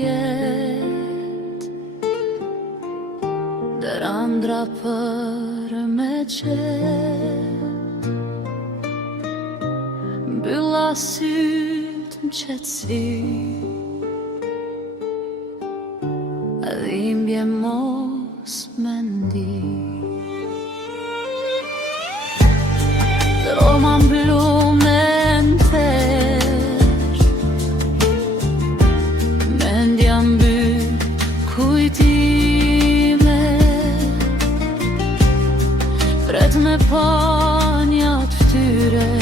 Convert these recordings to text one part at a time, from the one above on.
jet, der andra për me qet, mbylla syt m'qetësi, dhimbje mos me ndi. Roma mblume n'tesh, mendja mbyt kujtime, pret me panjat ftyre,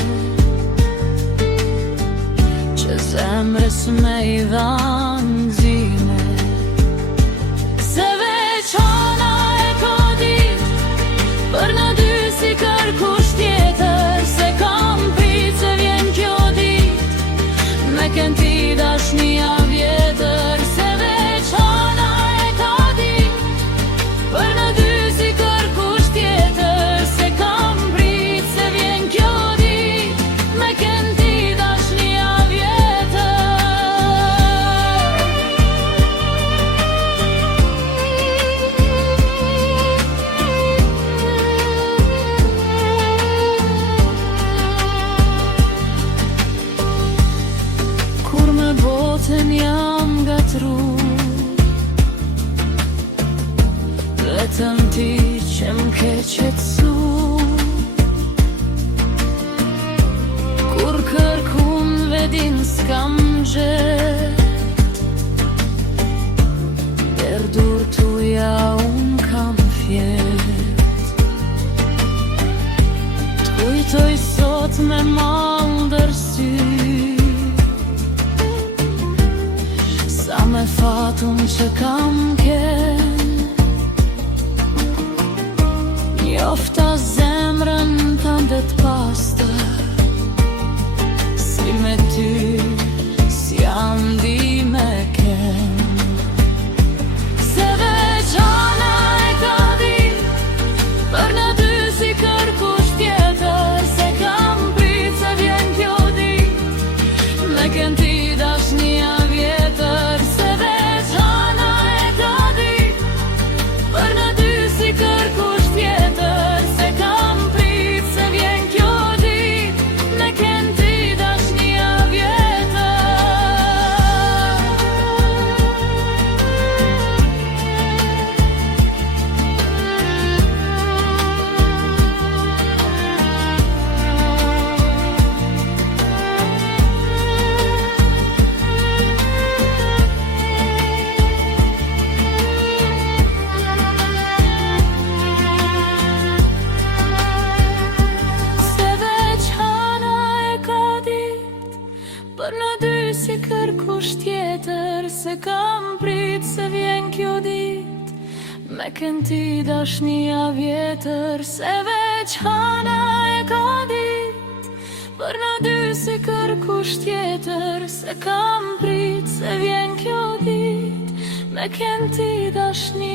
që zemrës me I dhan zime. Se veç ana e ka dit, për në dy si kërkush tjetër, se kam prit se vjen kjo dit, me ken ti dashnia vjetër. Se veç ana e ka dit, për në dy si kërkush tjetër, se kam prit se vjen kjo dit, me ken ti dashnia vjetër. Kur me botën jam gatru, vetëm ti që m'ke qetësu. Kur kërkun vedin s'kam gjet, derdur tuja unë kam fjet. T'kujtoj sot me maldër sy, sa me fatun që kam ken, njofta zemrën tënde t'pastër, si me ty, si andi me ken. Se veç ana e ka dit, për në dy si kërkush tjetër, se kam prit se vjen kjo dit, me ken ti dashnia vjetër. Se veç ana e ka dit, për në dy si kërkush tjetër, se kam prit se vjen kjo dit, me ken ti dashnia vjetër. Se veç ana e ka dit, për në dy si kërkush tjetër, se kam prit se vjen kjo dit, me ken ti dashnia vjetër. Se veç ana e ka dit, për në dy si kërkush tjetër, se kam prit se vjen kjo dit, me ken ti dashnia